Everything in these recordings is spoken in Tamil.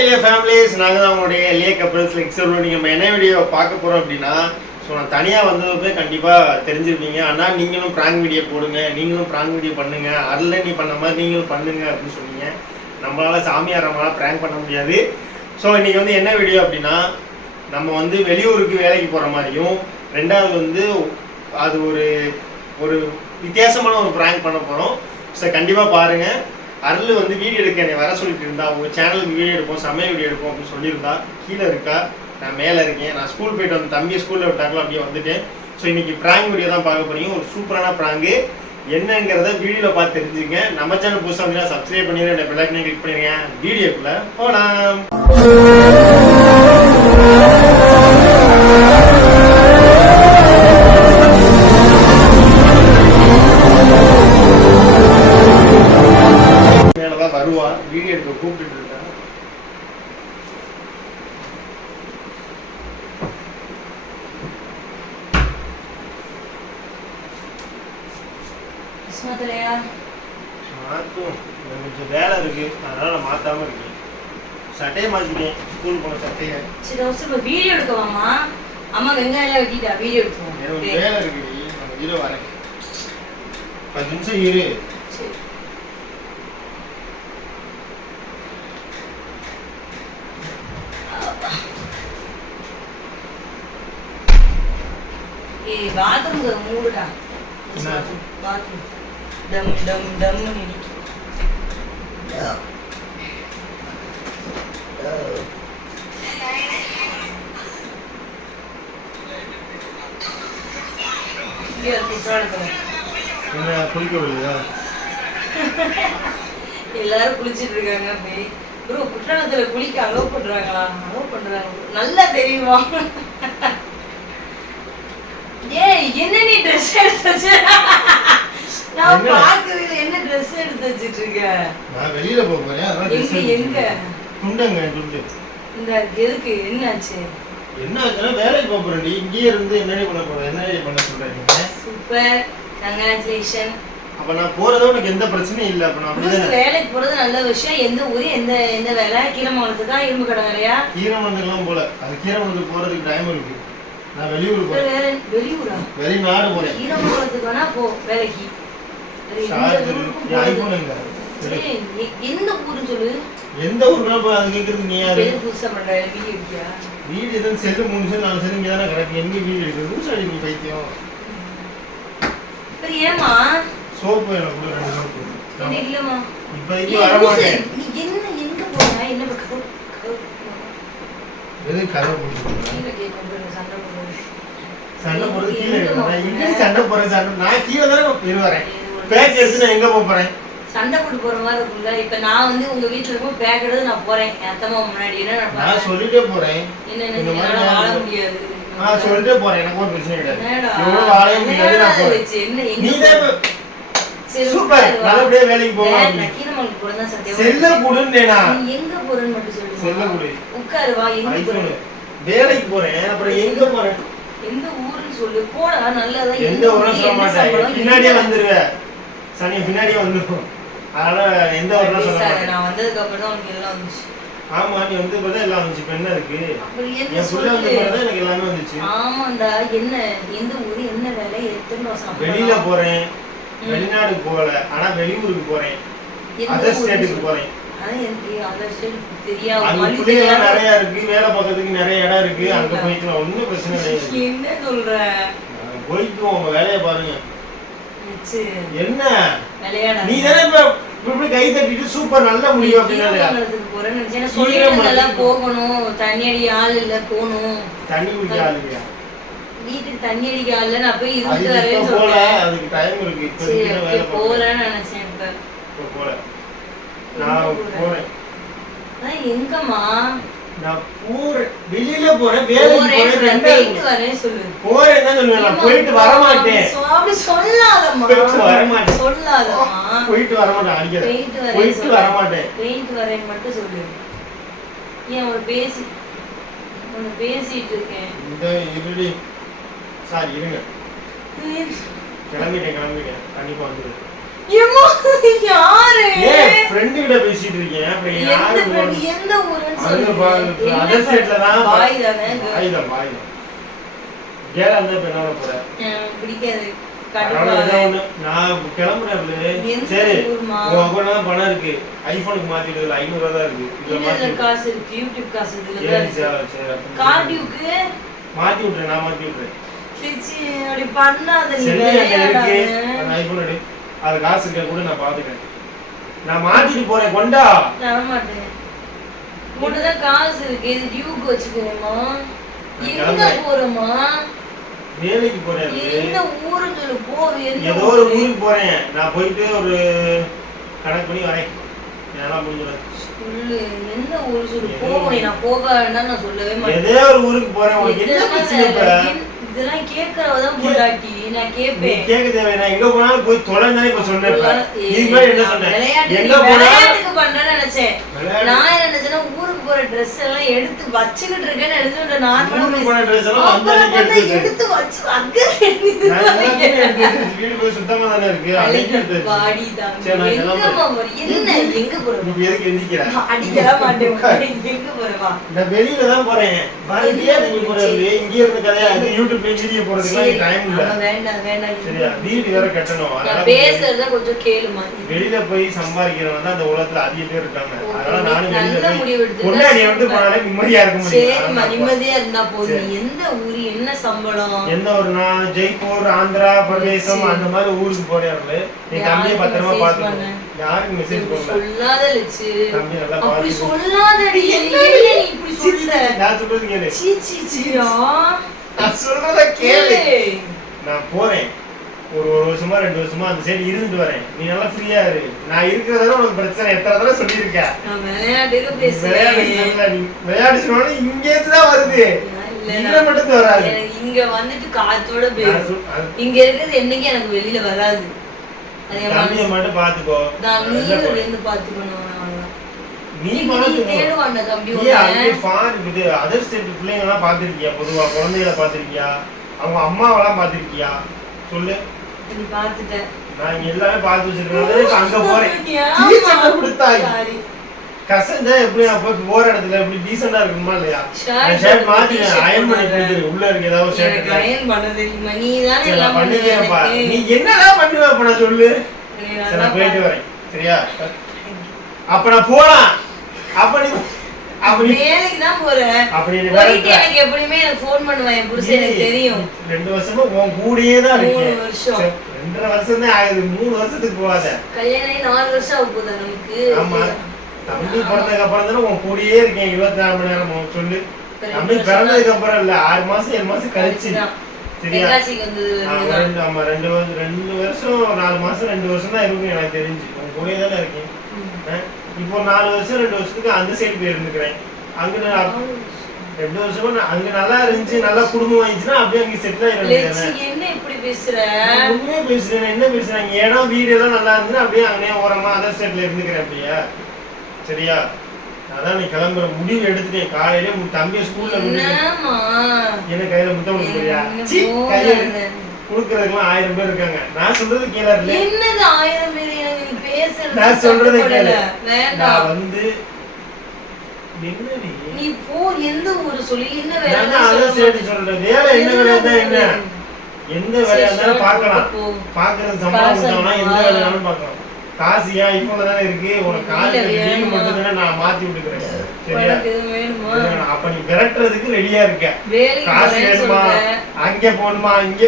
இல்லையா ஃபேமிலிஸ் நாங்கள் தான் உங்களுடைய எல்ஏ கப்பல்ஸ் எக்ஸல் நீங்கள் நம்ம என்ன வீடியோ பார்க்க போகிறோம் அப்படின்னா ஸோ நான் தனியாக வந்ததுமே கண்டிப்பாக தெரிஞ்சிருப்பீங்க. ஆனால் நீங்களும் ப்ராங்க் வீடியோ போடுங்க நீங்களும் ப்ராங்க் வீடியோ பண்ணுங்க. அதில் நீ பண்ண மாதிரி நீங்களும் பண்ணுங்க அப்படின்னு சொன்னீங்க. நம்மளால் சாமியார் நம்மளால ப்ராங்க் பண்ண முடியாது. ஸோ இன்றைக்கி வந்து என்ன வீடியோ அப்படின்னா நம்ம வந்து வெளியூருக்கு வேலைக்கு போகிற மாதிரியும் ரெண்டாவது வந்து அது ஒரு ஒரு வித்தியாசமான ஒரு ப்ராங்க் பண்ண போகிறோம் ஸோ கண்டிப்பாக பாருங்கள் அருள் வந்து வீடியோ எடுக்க என்னை வர சொல்லிட்டு இருந்தா உங்கள் சேனலுக்கு வீடியோ எடுப்போம் சமய வீடியோ எடுப்போம் அப்படின்னு சொல்லியிருந்தா கீழே இருக்கா நான் மேலே இருக்கேன். நான் ஸ்கூல் போயிட்டு வந்து தம்பியை ஸ்கூலில் விட்டாங்களோ அப்படியே வந்துட்டேன். ஸோ இன்னைக்கு ப்ராங்க் வீடியோ தான் பார்க்க போறீங்க. ஒரு சூப்பரான ப்ராங்கு என்னங்கிறத வீடியோவில் பார்த்து தெரிஞ்சுங்க. நம்ம சேனல் புதுசாக அப்படின்னா சப்ஸ்கிரைப் பண்ணிடுங்க பெல்லாக்கனே கிளிக் பண்ணிடுங்க வீடியோக்குள்ளே போகலாம் கிறிஸ்மத்துலையா மாற்றும் எனக்கு கொஞ்சம் வேலை இருக்கு. அதனால நான் மாத்தாம இருக்கேன். சட்டையை மாத்திட்டேன் ஸ்கூல் போன சட்டையை. சரி அவசரம் வீடியோ எடுக்கவாமா அம்மா வெங்காயம் வெட்டிட்டா. வீடியோ ஒரு எடுத்துவோம் வேலை இருக்கு. நான் இரு வரேன். பத்து நிமிஷம் இரு. சரி. ஏய் பாத்ரூம் மூடுடா? பாத்ரூம் டம் டம் டம் இடிக்கும். என்ன குளிக்க எல்லாரும் குளிச்சிட்டு இருக்காங்க அப்படி. ப்ரோ குற்றாலத்துல குளிக்க அலோவ் பண்றாங்களா? அலோவ் பண்றாங்க. நல்லா தெரியுமா? ஏய் என்ன நீ ட்ரெஸ் எடுத்து நான் என்ன? பார்க்கவே. என்ன ட்ரெஸ் எடுத்து வச்சிட்டு இருக்க நான் வெளியில போக போறேன் அதான் dress எங்க எடுத்து எங்க? வச்சிருக்கேன். துண்டுங்க துண்டு. இந்த எதுக்கு என்னாச்சு? என்ன ஆச்சுன்னா வேலைக்கு போக போறேன் இங்கேயே இருந்து என்னடி பண்ண போறேன் என்னடி பண்ண சொல்றீங்க சூப்பர் கங்க்ராச்சுலேஷன் அப்ப நான் போறத உனக்கு எந்த பிரச்சனையும் இல்ல. அப்ப நான் வேலைக்கு போறது நல்ல விஷயம். எந்த ஊரு எந்த எந்த வேலை? கீரமாவளத்துக்கா இரும்பு கடை வேலையா? கீரமந்தெல்லாம் போல. அது கீரமந்தத்துக்கு போறதுக்கு டைம் இருக்கு. நான் வெளியூர் போறேன். வேற வெளியூரா? வெளிநாடு போறேன். வேணா போ வேலைக்கு. சார்ஜர் ஐபோன் எங்க? எந்த ஊருன்னு சொல்லு? எந்த ஊருனா போய் அது கேக்குறது நீ யாரு? புதுசா பண்ற வீடு எதுவும் செல்லு மூணு செல்லு நாலு செல்லு இங்கே தானே கிடக்கு. எங்க வீடு இருக்குது? லூஸ் அடி நீ பைத்தியம். ஏமா சோப்பு எனக்கு கூட ரெண்டு சோப்பு என்ன இல்லம்மா. இப்போதைக்கு ஏய், வர லூசு, மாட்டேன். நீ என்ன எங்க போன? என்ன கதவு எது சண்டை போடுறது. சண்டை போடுறது கீழே. நான் சண்டை சண்டை கீழே தானே வரேன். ஒரு பேக் எடுத்து நான் எங்க போறேன்? சண்டை போட்டு போற மாதிரி இருக்கும்ல. இப்ப நான் வந்து உங்க வீட்டுல இருக்கும் பேக் எடுத்து நான் போறேன். என் அத்தம்மா முன்னாடி என்ன நான் நான் சொல்லிட்டே போறேன். என்ன வாழ முடியாது. நான் சொல்லிட்டே போறேன். எனக்கு ஒரு பிரச்சனை கிடையாது. வாழவே முடியாது. நான் போறேன். நீ? தான் சூப்பர். நல்லபடியா வேலைக்கு சத்தியமா செல்ல நீ எங்க போறேன்னு மட்டும் சொல்லுமா? செல்ல கொடு. உட்காரு வா எங்க போற? வேலைக்கு போறேன். அப்புறம் எங்க போறேன்? எந்த ஊருன்னு சொல்லு. போடா நல்லதா எந்த ஊரும் சொல்ல மாட்டேன். பின்னாடியே வந்துருவேன். சனி பின்னாடியே வந்துடும் அதனால எந்த மாட்டேன். நான் வந்ததுக்கு அப்புறம் தான் உனக்கு எல்லாம் வந்துச்சு. ஆமா நீ வந்து பார்த்தா எல்லாம் வந்துச்சு. இப்ப என்ன இருக்கு? என் புள்ள வந்து பார்த்தா எனக்கு எல்லாமே வந்துச்சு. ஆமாண்டா என்ன எந்த ஊரு என்ன வேலை எத்தனை வருஷம் வெளியில போறேன். வெளிநாடு போகல. ஆனா வெளியூருக்கு போறேன். அதர் ஸ்டேட்டுக்கு. போறேன். நிறைய இருக்கு. வேலை பார்க்கறதுக்கு நிறைய இடம் இருக்கு. அங்க இல்ல. போய்க்கலாம். ஒண்ணும் பிரச்சனை கிடையாது என்ன சொல்ற? போய்க்குவோம். உங்க வேலையை பாருங்க. என்ன. நீ தானே இப்ப இப்படி கை தட்டிட்டு சூப்பர் நல்ல முடியும் அப்படின்னா போகணும். தண்ணி அடி ஆள் இல்ல போகணும். தண்ணி குடிக்க ஆளுங்க வீட்டுக்கு தண்ணி அடிக்க ஆள் நான் போய் இருந்துட்டு வரேன்னு போல. அதுக்கு டைம் இருக்கு. இப்ப நினைச்சேன் இப்ப. போல நான்? போறேன். எங்கம்மா? நான் போறேன் வெளியில போறேன் வேலைக்கு போறேன் தான் சொல்லுவேன் நான் போயிட்டு வர மாட்டேன். சொல்லாதம்மா. போயிட்டு வர மாட்டேன். சொல்லாதம்மா. போயிட்டு வர மாட்டேன் அடிக்கிறேன் போயிட்டு. வர மாட்டேன். மட்டும் சொல்லு. ஏன் அவனை பேசி உன்னை பேசிட்டு இருக்கேன்? இந்த இருடி. சாரி இருங்க. கிளம்பிட்டேன் கிளம்பிட்டேன். கண்டிப்பா கிட்ட பேசிட்டு இருக்கேன். அப்புறம் யாரு? எந்த ஊருன்னு சொல்லுங்க. பா- என்ன other state ல தான் பாய் தானே பாய் தான், பாய் தான். கேரளா இருந்தா இப்ப என்ன பண்ண போற? எனக்கு பிடிக்காது. பரவாயில்ல, கடுப்பா ஏதோ ஒண்ணு. நான் கிளம்புறேன் சரி. ஊர்மா? உன் அக்கௌண்ட்ல தான் பணம் இருக்கு. ஐபோனுக்கு மாத்திட்டு ஐநூறு ரூபா தான் இருக்கு. காசு இருக்கு? யூடியூப் காசு இருக்கு. கார்டியூக்கு மாத்தி விட்டுறேன் நான் மாத்தி விட்டுறேன். அப்படி பண்ணாத நீ ஐபோன் எடு அது காசு இருக்க கூட நான் பாத்துக்கிறேன் நான் மாத்திட்டு போறேன் கொண்டா. தர மாட்டேன் உன்கிட்ட தான் காசு இருக்கு இது டியூக்கு வச்சுக்கிறேமா எங்க. போறோமா? வேலைக்கு போறேன். எந்த சொல்லு போ ஏதோ ஒரு ஊரு? ஊருக்கு போறேன். நான் போயிட்டு ஒரு கணக்கு பண்ணி வரேன். என்னால முடிஞ்சது சொல்லு எந்த ஊரு சொல்லு? ஏதோ போ நீ நான் போக வேண்டாம் நான் சொல்லவே மாட்டேன். ஏதோ ஒரு ஊருக்கு போறேன். உனக்கு என்ன பிரச்சனை இதெல்லாம் கேட்கறவதான் பொண்டாட்டி. நான் நீ கேட்பேன் கேட்க தேவை நான் எங்க போனாலும் போய் தொலைந்தானே இப்ப சொன்னேன் என்ன சொன்னேன் எங்க போனாலும் பண்றேன்னு நினைச்சேன். நான் என்ன நினைச்சேன்னா ஊருக்கு போற ட்ரெஸ் எல்லாம் எடுத்து வச்சுக்கிட்டு இருக்கேன்னு எடுத்து வச்சு. அங்க நான் எடுத்து வச்சு. வீடு சுத்தமா தானே இருக்கு? என்ன? எங்க போற? நீ எதுக்கு எந்திக்கிற அடிக்கலாம் மாட்டேன் எங்க போறவா நான் வெளியில தான் போறேன். நீங்க போறது? இங்க இருந்து யூடியூப் வீடியோ போறதுக்குலாம் டைம் இல்ல. வேண்டாம் வேண்டாம் சரியா? வீடு வேற கட்டணும். பேசுறத கொஞ்சம் கேளுமா? வெளியில போய் சம்பாதிக்கிறவங்க தான் இந்த உலகத்துல அதிக பேர் இருக்காங்க. அதனால நானும் வெளியில போய் பொண்டாடி வந்து நிம்மதியா இருக்க முடியும். சரிம்மா நிம்மதியா இருந்தா போதும். எந்த ஊரு என்ன சம்பளம்? எந்த ஒரு நான் ஜெய்ப்பூர் ஆந்திரா பிரதேசம். அந்த மாதிரி ஊருக்கு போறவங்களே நீ தம்பியை பத்திரமா பாத்துக்கோ? யாருக்கு மெசேஜ் பண்ணல சொல்லாத லட்சு தம்பி நல்லா அப்படி சொல்லாதடி. என்ன நீ இப்படி சீ, சீ, சொல்ற? சீ, நான் சொல்றது கேளு. சீ சீ சீயா நான் சொல்றத கேளு. நான் போறேன். ஒரு ஒரு வருஷமா ரெண்டு வருஷமா அந்த சைடு இருந்துட்டு வரேன். நீ நல்லா ஃப்ரீயா இரு. நான் இருக்கிறதால உனக்கு பிரச்சனை. எத்தனை தடவை சொல்லியிருக்கேன்? விளையாடு விளையாடு சொன்னோட இங்க இருந்து தான் வருது. மட்டும் வராது. இங்க வந்துட்டு காத்தோட போயிடும் இங்க இருக்கிறது என்னைக்கு எனக்கு வெளியில வராது. மட்டும் பாத்துக்கோ நான் நீயும் பாத்துக்கணும். நீ இது அதர் ஸ்டேட் பிள்ளைங்க எல்லாம் பாத்திருக்கியா பொதுவா குழந்தைகளை பாத்திருக்கியா அவங்க அம்மாவெல்லாம் பாத்திருக்கியா சொல்லு. நீ. நான் இங்க எல்லாமே பார்த்து வச்சிருக்கேன் இப்ப அங்க போறேன்? டீசெண்டா கொடுத்தாய். எப்படி நான் போய் போற இடத்துல எப்படி டீசெண்டா இருக்குமா இல்லையா? Shirt ஷர்ட் மாத்தி அயன் பண்ணி போடுற. கொடுத்துரு. உள்ள இருக்கு ஏதாவது ஷர்ட் பண்ண தெரியுமா? நான் எல்லாம் எனக்கு. நீ என்னடா பண்ணுவ? அப்ப நான் சொல்லு. நான் போயிட்டு. வரேன். சரியா? அப்ப நான் போலாம். அப்ப நீ வேலைக்கு தான் போறேன். போயிட்டு. எனக்கு எப்படியுமே எனக்கு phone பண்ணுவான் என் புருஷன் எனக்கு தெரியும். ரெண்டு வருஷமா உன் கூடயே தான் மூணு வருஷம். ரெண்டரை வருஷம் தான் ஆகுது மூணு வருஷத்துக்கு போகாத கல்யாணம் ஆகி நாலு வருஷம் ஆகப் போகுதா நமக்கு? ஆமா தம்பி பிறந்ததுக்கு அப்புறம் தானே உன் கூடயே இருக்கேன் இருபத்தி நாலு மணி நேரம் சொல்லு தம்பி பிறந்ததுக்கு அப்புறம் இல்ல ஆறு மாசம் ஏழு மாசம் கழிச்சு. சரியா. ரெண்டு ஆமா ரெண்டு வருஷம் ரெண்டு வருஷம் நாலு மாசம் ரெண்டு வருஷம் தான் இருக்கும் எனக்கு தெரிஞ்சு உன் கூடயே தானே இருக்கேன்? இப்போ நாலு வருஷம் ரெண்டு வருஷத்துக்கு அந்த சைடு போய் இருந்துக்கிறேன். அங்க ரெண்டு வருஷமா அங்க நல்லா இருந்துச்சு நல்லா குடும்பம் ஆயிடுச்சுன்னா அப்படியே அங்க செட்டில் ஆயிடுறேன் என்ன இப்படி பேசுற? உண்மையா பேசுறேன் என்ன பேசுறேன்? இங்க இடம் வீடு எல்லாம் நல்லா இருந்துச்சுன்னா அப்படியே அங்கனே ஓரமா அதர் ஸ்டேட்ல இருந்துக்கிறேன் அப்படியா. சரியா? அதான் நீ கிளம்புற முடிவு எடுத்துட்டேன். காலையில உன் தம்பியை ஸ்கூல்ல? என்ன கையில முத்தம் கொடுக்குறியா என்ன கையில. கொடுக்கறதுக்குலாம் ஆயிரம் பேர் இருக்காங்க. நான் சொல்றது கேளர்ல என்னது ஆயிரம் பேர்? நான் சொல்றதை. கேளு. நான் வந்து நீ. போ எந்த ஊரு சொல்லி என்ன வேலை நான் தான் அதை சேர்த்து சொல்றேன் வேலை என்ன வேலையா இருந்தா என்ன? எந்த வேலையா இருந்தாலும் பார்க்கலாம். பாக்குறது கொடுத்தாங்கன்னா எந்த வேலையாலும் பார்க்கலாம். காசு ஏன் தானே இருக்கு? உனக்கு காசு வேணுமா? மட்டும் தானே நான் மாத்தி விட்டுக்கிறேன் சரியா? அப்ப நீ விரட்டுறதுக்கு ரெடியா இருக்க. காசு வேணுமா. அங்க போகணுமா? இங்க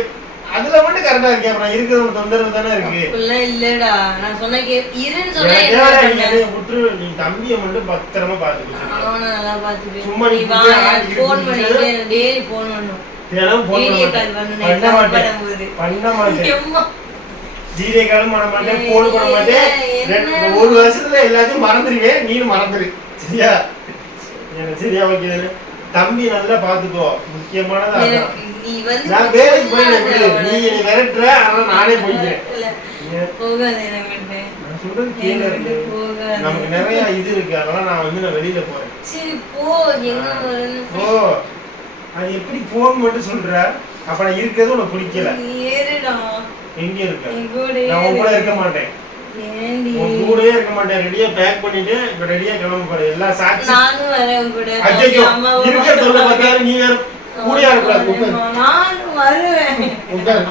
அதுல மட்டும் கரெக்டா இருக்கேன் அப்புறம் இருக்கிறது உனக்கு தொந்தரவு தானே இருக்கு. அப்படிலாம் இல்லடா. நான் சொன்ன கே இருன்னு சொன்னா தேவை, நீ தம்பியை மட்டும் பத்திரமா பாத்துக்கோ அவனை நல்லா பாத்துப்பேன். சும்மா நீ வா, குடிச்சு எனக்கு ஆடிக்கிட்டு phone குடிச்சு. பண்ணிட்டு daily phone பண்ணணும். தினம் போன் Video பண்ண மாட்டேன். பண்ணு, மாட்டேன். வீடியோ காலும் பண்ண மாட்டேன் ஏய், போன் பண்ண மாட்டேன். ஒரு வருஷத்துல எல்லாத்தையும் மறந்துடுவேன் நீயும் மறந்துடு சரியா? சரியா ஓகே தம்பி நல்லா பாத்துக்கோ முக்கியமானது அதான். நீ வந்து நான் வேலைக்கு விடு. நீ. என்னை விரட்டுற ஆனா நானே போய்க்கிறேன் ஏன்? போகாத விட்டு. நான் சொல்றது கேளு. நமக்கு நிறைய இது இருக்கு. அதனால நான் வந்து நான் வெளியில போறேன். சரி போ. எங்க ஓ அது எப்படி போன் மட்டும் சொல்ற. அப்ப நான் இருக்கிறது உனக்கு பிடிக்கல. ஏறுடா. எங்க இருக்க? நான் உன் கூட. இருக்க மாட்டேன். உன் கூடயே இருக்க மாட்டேன். ரெடியா பேக் பண்ணிட்டு இப்ப ரெடியா கிளம்ப போறேன். எல்லாம் சாட்சி நானும் வரேன் உங்க கூட. அஜய்யோ அம்மாவும் இருக்க சொல்ல பார்த்தாரு நீ வேற கூடியா இருக்கூடாது உட்காரு. நானும் வருவேன். உட்காரு.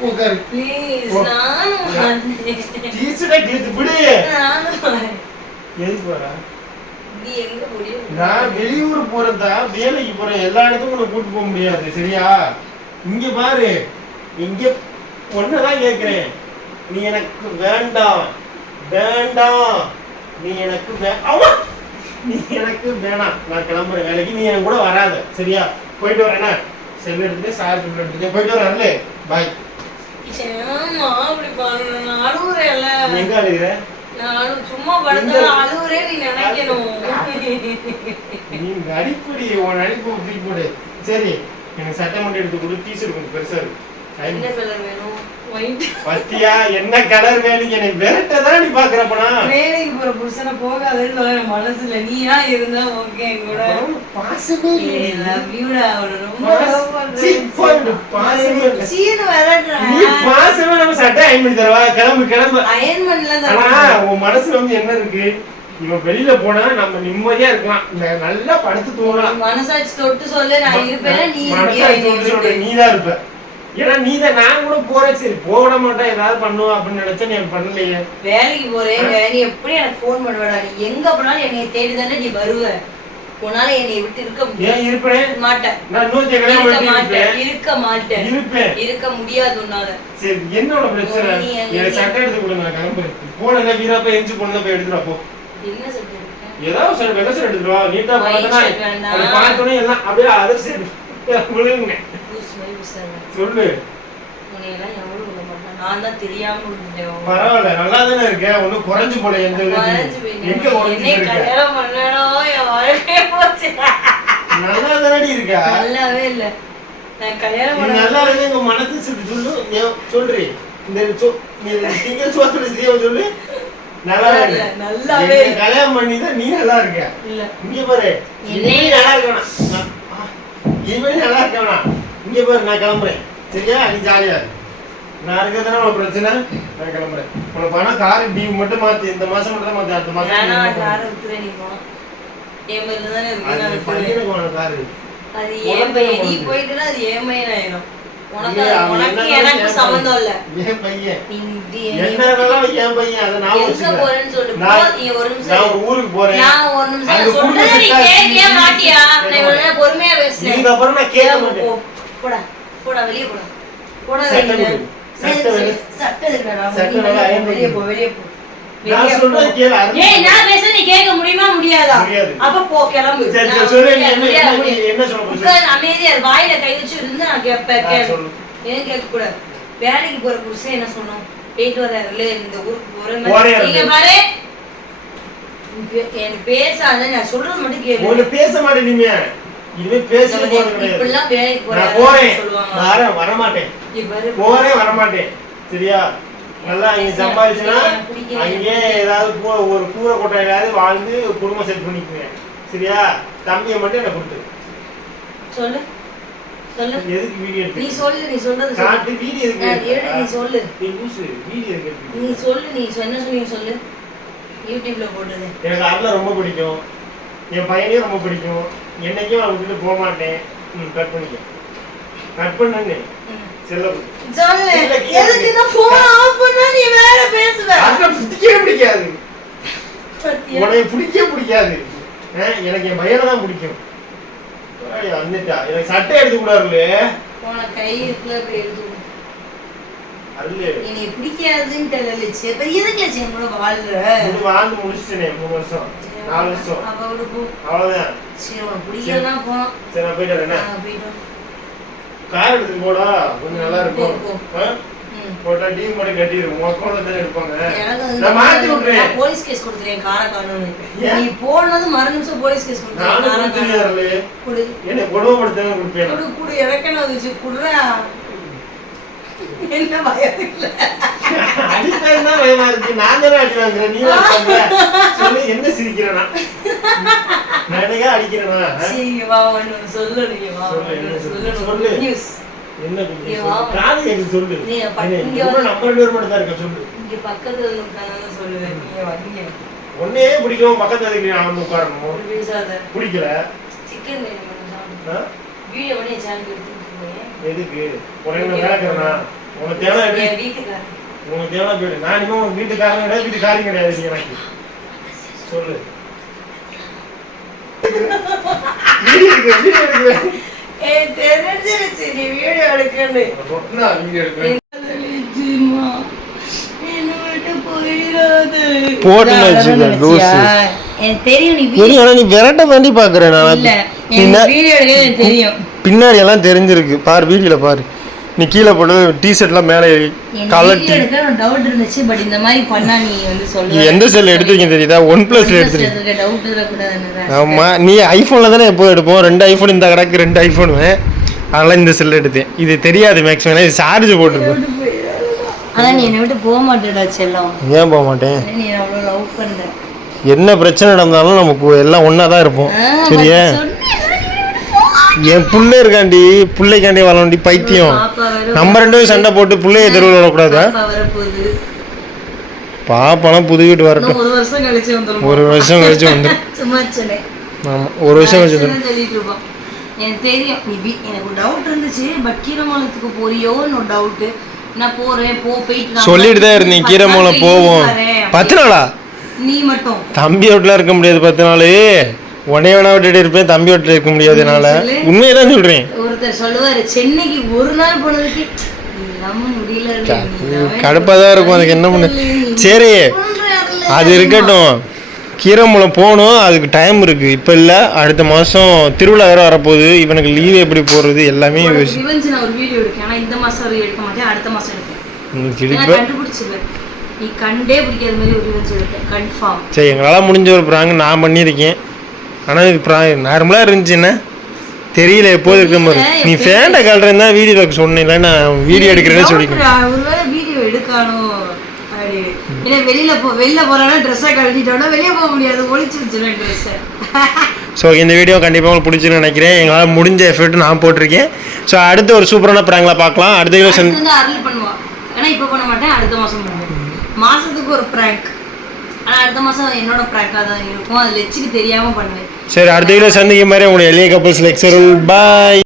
உட்காரு. ப்ளீஸ். நானும் வரேன். டீச்சரே கிழிச்சு விடு. நானும் வரேன். எதுக்கு போறா நீ எங்க முடியும் நான் வெளியூர் போறதா வேலைக்கு போறேன். எல்லா இடத்துக்கும் உன்னை கூட்டு போக முடியாது. சரியா? இங்க பாரு. இங்க ஒன்னதான் கேக்குறேன். நீ எனக்கு வேண்டாம். வேண்டாம். நீ எனக்கு வே- அவ்வா! நீ எனக்கு வேணாம். நான் கிளம்புறேன். வேலைக்கு நீ என் கூட வராத. சரியா? போயிட்டு வரேன்னா செல் எடுத்துட்டு சார் செல் எடுத்துட்டு. போயிட்டு வரேன்ல பாய் ஏம்மா அப்படி பண்ணணும் நான் அழுகுறேன்ல எங்க அழுகிற? நான் சும்மா படுத்தா அழுகுறேன் நீ நினைக்கணும். நீ நடிப்புடி உன் நடிப்பு இப்படி போடு. சரி எனக்கு சட்டை மட்டும் எடுத்து கொடு. டீஷர்ட் கொஞ்சம் பெருசா இருக்கு. பத்தியா என்ன கலர் வேணும்? என்னை விரட்டதான் நீ பாக்குறப்பனா வேலைக்கு போற புருஷனை போகாதுன்னு சொல்ல மனசுல. நீயா இருந்தா ஓகே கூட. டா, அவளை ரொம்ப போடு, பாசமே இல்லை. சீனு. நீ நம்ம சட்டை அயன் பண்ணி தரவா? கிளம்பு கிளம்பு. ஆனா தரேன். உன் மனசுல வந்து என்ன இருக்கு? இவன் வெளியில போனா நம்ம நிம்மதியா இருக்கலாம். நல்லா படுத்து தூங்கலாம். மனசாட்சி தொட்டு சொல்லு. நான் இருப்பேன்? நீ மனசாட்சி இருப்பியா? தொட்டு சொல்றேன், என்னை நீதான் இருப்ப. ஏன்னா நீதான் நான் கூட போறேன். சரி போட மாட்டேன் ஏதாவது பண்ணுவோம் அப்படின்னு நினைச்சா நீ பண்ணலையே. வேலைக்கு போறேன் நீ எப்படி எனக்கு ஃபோன் பண்ணுவடா நீ? எங்க போனாலும் என்னை தேடி தானே நீ வருவ. உன்னால என்னை விட்டு இருக்க ஏன் இருப்பேன்? மாட்டேன். நான் கல்யாணம் இருக்க மாட்டேன். இருக்க மாட்டேன். இருப்பேன். இருக்க முடியாது உன்னால. சரி என்னோட பிரச்சனை? நீ எனக்கு சட்டை எடுத்து கொடுங்க நான் கிளம்புறேன். போன வீரப்ப எஞ்சி பொண்ணு போய் எடுத்துட்டு வா, போ. என்ன சொல்லிருக்கேன் ஏதாவது சில வெள்ள சட்டை எடுத்துட்டு வா. நீட்டா பார்த்தனா. அதை பார்த்தோன்னே எல்லாம் அப்படியே அதிர்ச்சி விழுங்க. சொல்லு உன்னையெல்லாம் எவனும் விட மாட்டான். நான் தான் தெரியாம. பரவாயில்ல நல்லா தானே இருக்க குறைஞ்சு போல எந்த. எங்க குறைஞ்சு கல்யாணம் பண்ணாலோ, என் வாழ்க்கையே போச்சு. நல்லா தானடி இருக்க நல்லாவே இல்ல. நான் கல்யாணம் நீ பண்ண- நல்லா இருக்கு உங்க மனசு சொல்லு நீ சொல்றி இந்த சொ- நீ திங்க சோத்துல சரியா சொல்லு நல்லா இல்ல, நல்லாவே. கல்யாணம் பண்ணி தான் நீ நல்லா இருக்க இல்ல. இங்க பாரு இனிமே நல்லா இருக்க வேணாம் நான்- ஆ, இனிமே நல்லா இருக்க வேணாம் இங்க பாரு நான் கிளம்புறேன். சரியா? நீ ஜாலியா இரு. நான் இருக்கிறதுனா உனக்கு பிரச்சனை நான் கிளம்புறேன். உனக்கு பணம் காரு டியூ மட்டும் மாத்தி. இந்த மாசம் மட்டும் தான் மாத்தி அடுத்த வித்துருவேன். பையனுக்கு உனக்கு காரு அது என் பையன். நீ. போயிட்டுனா அது என் பையன் ஆயிடும். ஊருக்கு போறேன். பொறுமையா பேசுனேன். போடா, போடா, வெளிய போடா. வெளிய. வெளிய. போ, வெளிய போ. வாயில கை வச்சு இருந்து நான் கேட்பேன். ஏன் கேட்க கூடாது வேலைக்கு போற புருஷன் என்ன சொன்னோம்? போயிட்டு வர்றாருல இந்த ஊருக்கு போறேன் நீங்க. பாரு. எனக்கு பேசாத நான் சொல்றது மட்டும் கேளு. பேச மாட்டேன் இனிமே பேச நான் போறேன். வரேன் வரமாட்டேன். போறேன் வரமாட்டேன். சரியா? நல்லா இங்க சம்பாதிச்சுன்னா எனக்கு பிடிக்கல. அங்கே ஏதாவது ஒரு கூரை கொட்டையிலாவது வாழ்ந்து குடும்பம் செட் பண்ணிக்குங்க சரியா? தம்பியை மட்டும் எனக்கு கொடுத்து சொல்லு. சொல்லு. எதுக்கு வீடியோ நீ சொல்லு நீ சொல்றது சொல்லு. காட்டு வீடியோ நான் எடு நீ? சொல்லு. நீ லூசு வீடியோ எடுக்கிற? நீ சொல்லு நீ என்ன சொன்னீங்க சொல்லு? யூடியூப்ல போடுறது எனக்கு அருளை ரொம்ப பிடிக்கும். என் பையனையும் ரொம்ப பிடிக்கும். என்னைக்கும் அவன் விட்டுட்டு போக மாட்டேன். ம் கட் பண்ணிக்க. கட் பண்ணுன்னு ம். செல்ல சொல்லு. இல்ல, கேளு. எதுக்கு நான் போன் ஆஃப் பண்ணா நீ வேற பேசுவ? அருளை பிடிக்கவே பிடிக்காது. உனக்கு பிடிக்கவே பிடிக்காது. எனக்கு என் பையனை தான் பிடிக்கும். வந்துட்டா எனக்கு சட்டை எடுத்து கூடாதுல்ல உன கை இருக்குல்ல இப்படி எடுத்து என்னை பிடிக்காதுன்னு தெரியலச்சு இப்ப எதுக்கு வாழ்ற. இது வாழ்ந்து முடிச்சிட்டேனே மூணு வருஷம். நாலு வருஷம் அவ்வளவுதான். சரி உனக்கு பிடிக்கலன்னா போனோம் சரி நான் போயிட்டு வரேன் கார் எடுத்துட்டு போடா. கொஞ்சம் நல்லா இருக்கும். போட்டா டியூ மட்டும் கட்டிடும். உன் அக்கௌண்ட்ல தானே எடுப்பாங்க? எனக்கு நான் மாத்தி விட்டுறேன். நான் போலீஸ் கேஸ் கொடுத்துறேன் காரை ஏன்? நீ போனது மறு நிமிஷம் போலீஸ் கேஸ் கொடுத்துறேன் கொடுத்துருக்காருல்ல குடு. என்ன கொடுமைப்படுத்தாம கொடுப்பேன். குடு குடு எனக்கென்ன வந்துச்சு? குடுறா என்ன பயம் இல்ல பயமா இருக்கு. நான் தானே அடி வாங்குறேன் நீ சொல்லு என்ன சிரிக்கிறேனா நானே அடிக்கிறேனா? சரி வா ஒண்ணு சொல்லு நீ வா. சொல்லு, சொல்லு? நியூஸ் என்ன நீ. காது கேக்கு சொல்லு. நீ இங்க நம்ம ரெண்டு பேரும் மட்டும் தான் இருக்க சொல்லு. இங்க பக்கத்துல வந்து உட்கார்ந்தாதான் சொல்லுவேன். நீங்க வரீங்க ஒன்னே பிடிக்கும் பக்கத்துல இருக்கு நான் உட்காரணும்? ஒரு பிடிக்கல. சிக்கன்? வீடியோ பண்ணி என் சேனலுக்கு எடுத்துட்டு எதுக்கு? நான் வேலைக்கிறேனா உனக்கு தேவை உனக்கு தேவை போயிடு நான் இனிமே உங்க வீட்டுக்காரன் கிடையாது கிடையாது நீ எனக்கு. சொல்லு. தெரிஞ்சிருச்சு நீ வீடியோ எடுக்கன்னு. வீடியோ எடுக்கிறேன். போட்டுன்னு வச்சுக்க, தெரியும் நீ விரட்ட வேண்டி பாக்குறேன் நான் பின்னாடி எல்லாம் தெரிஞ்சிருக்கு. பாரு வீடியோல பாரு. நீ கீழே போட்டு டி ஷர்ட்லாம் மேலே ஒரு டவுட் இருந்துச்சு பட் இந்த மாதிரி பண்ணா நீ வந்து நீ சொல்லுவ எந்த செல் எடுத்துருக்கீங்க தெரியுதா? ஒன் பிளஸ்ல எடுத்துருக்கீங்க டவுட் இருக்கக்கூடாதுன்னு ஆமா நீ ஐபோன்ல தானே எப்போ எடுப்போம்? ரெண்டு ஐபோன் இந்த கடைக்கு ரெண்டு ஐபோனு அதனால இந்த செல் எடுத்தேன். இது தெரியாது மேக்ஸிமம் இது சார்ஜ் போட்டிருக்கோம். ஆனா நீ என்னை விட்டு போக மாட்டேடா செல்லம். ஏன் போக மாட்டேன்? நீ என்ன அவ்வளவு லவ் பண்ற. என்ன பிரச்சனை நடந்தாலும் நமக்கு எல்லாம் ஒண்ணா தான் இருப்போம் சரியா but சொன்னேன்ல, நீ விட்டு போ. என் புள்ள இருக்காண்டி பிள்ளைக்காண்டி வளண்டி பைத்தியம். நம்ம ரெண்டு பேரும் சண்டை போட்டு பிள்ளைய தெருவில் விடக்கூடாதா. பாப்பாலாம் புது வீட்டு வரட்டும். ஒரு வருஷம் கழிச்சு வந்துரும்? ஒரு வருஷம் கழிச்சு வந்துடும் சும்மா சொன்னேன் ஆமா ஒரு வருஷம் கழிச்சு வந்துடும் எனக்கு தெரியும். நீ எனக்கு டவுட் இருந்துச்சு பட் கீரமாலத்துக்கு போறியோன்னு ஒரு டவுட் நான் போறேன் போ போயிட்டு சொல்லிட்டு தான் இருந்தேன் பத்து கீரை மூலம் நாள் போவோம். பத்து நாளா? நீ மட்டும். தம்பி வீட்டில் இருக்க முடியாது பத்து நாள். உடனே வேணா விட்டுட்டு இருப்பேன் தம்பி வீட்டில் இருக்க முடியாது என்னால. உண்மையை தான் சொல்றேன். ஒருத்தர் சொல்லுவாரு சென்னைக்கு ஒரு நாள் போனதுக்கு கடுப்பாக தான் இருக்கும் அதுக்கு என்ன பண்ண சரி. அது இருக்கட்டும். கீரைமூலம் போகணும் அதுக்கு டைம் இருக்கு. இப்போ இல்லை அடுத்த மாதம் திருவிழா வேற வரப்போகுது. இவனுக்கு லீவு எப்படி போடுறது எல்லாமே உனக்கு யோசி revenge நான் ஒரு வீடியோ எடுக்கேன். ஆனா இந்த மாசம் வரைக்கும் எடுக்க மாட்டேன் அடுத்த மாசம் எடுப்பேன். நீ கண்டே பிடிக்காத மாதிரி ஒரு ரிவெஞ்ச் எடுப்பேன். கன்ஃபார்ம் சரி எங்களால் முடிஞ்ச ஒரு ப்ராங்க் நான் பண்ணியிருக்கேன். ஆனால் இது ப்ரா நார்மலாக இருந்துச்சுன்னா தெரியல எப்போது இருக்க மாதிரி நீ ஃபேண்டை கல்றேன் தான் வீடியோவில் சொன்னேன்ல நான் வீடியோ எடுக்கிறேன்னு சொல்லிக்கிறேன். வீடியோ எடுக்கணும் அப்படின்னு ஏன்னா வெளியில போ வெளில போறானா ட்ரெஸ்ஸை கழட்டிட்டோம்னா வெளியே போக முடியாது ஒளிச்சு வச்சிருவேன் ட்ரெஸ்ஸை ஸோ இந்த வீடியோ கண்டிப்பாக உங்களுக்கு பிடிச்சிருன்னு நினைக்கிறேன். எங்களால் முடிஞ்ச எஃபர்ட் நான் போட்டிருக்கேன். ஸோ அடுத்த ஒரு சூப்பரான ப்ராங்கில் பார்க்கலாம். அடுத்த வீடியோ வந்து அருள் பண்ணுவா. ஆனா இப்போ பண்ண மாட்டேன் அடுத்த மாசம் பண்ணுவேன். மாசத்துக்கு ஒரு ப்ராங்க் அடுத்த மாசம் என்னோட ப்ராங்காக தான் இருக்கும். அது லெச்சுக்கு தெரியாம பண்ணுவேன். சரி அடுத்த வீடியோ சந்திக்கும் மாதிரி உங்களுடைய எளிய கப்பல்ஸ் லெக்சர் பாய்